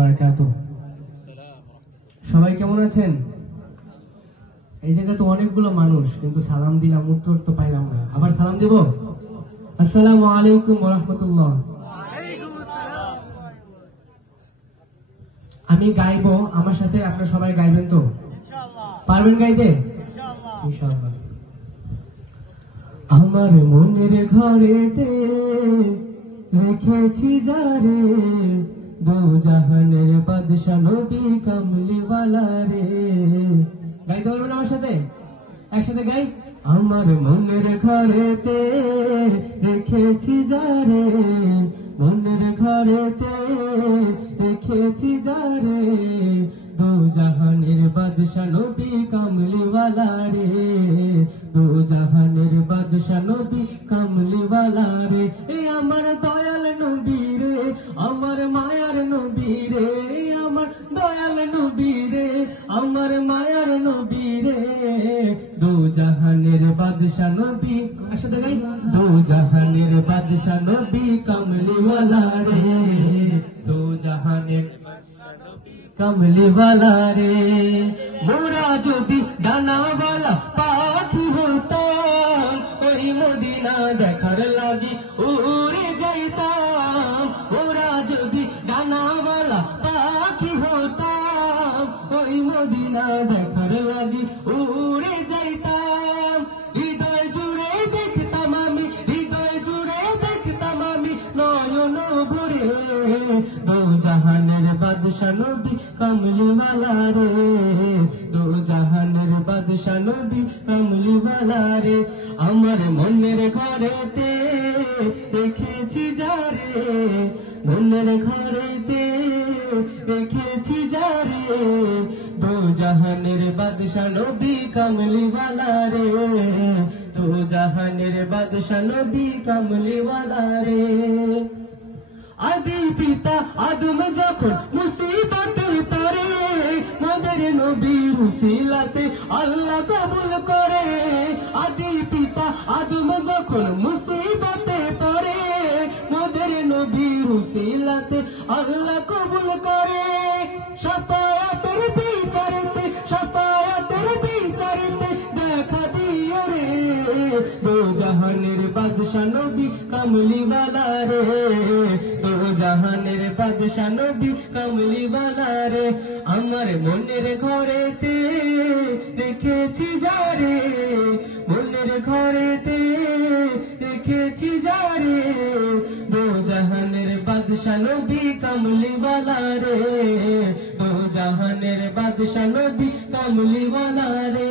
বারাকাতুহু। সবাই কেমন আছেন? এই জায়গায় তো অনেকগুলো মানুষ, কিন্তু সালাম দিলাম উত্তর তো পাইলাম না। আবার সালাম দেব। আসসালামু আলাইকুম ওয়া রাহমাতুল্লাহ। আমি গাইবো, আমার সাথে আপনারা সবাই গাইবেন তো? পারবেন গাইতে? ইনশাআল্লাহ। আমার মনের ঘরেতে রেখেছি যারে, দো জাহানের বাদশা নবী কামলিওয়ালা রে। গাইতে পারবেন আমার সাথে? একসাথে গাই। আমার মনের ঘরেতে রেখেছি যারে, মনের ঘরেতে রেখেছি যারে, দো জাহানের বাদশা নবী কামলিওয়ালা রে, দো জাহানের বাদশা নবী কামলিওয়ালা রে। আমার দয়াল নবী রে, আমার মায়ার নবী রে, আমার দয়াল নবী রে, আমার মায়ার নবী রে, দো জাহানের বাদশা নবী। একসাথে গাই। দো জাহানের বাদশা নবী কামলিওয়ালা রে, দো জাহানের কামলিওয়ালা রে। মোরা যদি ডানাওয়ালা পাখি হতাম, ওই মদিনা দেখার লাগি উড়ে যাইতাম। ওরা যদি ডানাওয়ালা পাখি হতাম, ওই মদিনা দেখার লাগি উড়ে যাইতাম। হৃদয় জুড়ে দেখতাম আমি, হৃদয় জুড়ে দেখতাম আমি নয়ন ভরে, দো জাহানের বাদশা নবী কামলিওয়ালা রে, দো জাহানের বাদশা নবী কামলিওয়ালা রে। আমার মনের ঘরেতে রেখেছি যারে, মনের ঘরেতে রেখেছি যারে, দো জাহানের বাদশা নবী কামলিওয়ালা রে, দো জাহানের বাদশা নবী কামলিওয়ালা রে। আদি পিতা আদম যখন মুসিবতে পড়ে, মোদের নবীর উসিলাতে আল্লাহ কবুল করে। আদি পিতা আদম যখন মুসিবতে পড়ে, মোদের নবীর উসিলাতে আল্লাহ কবুল করে। শাফায়াতের বিচারতে, শাফায়াতের বিচারতে দেখা দিও রে, দো জাহানের বাদশা নবী কামলিওয়ালা রে, দো জাহানের বাদশা নবী কামলিওয়ালা রে। আমার মনের ঘরেতে রেখেছি যারে, মনের ঘরেতে রেখেছি যারে, দো জাহানের বাদশা নবী কামলিওয়ালা রে, দো জাহানের বাদশা নবী কামলিওয়ালা রে।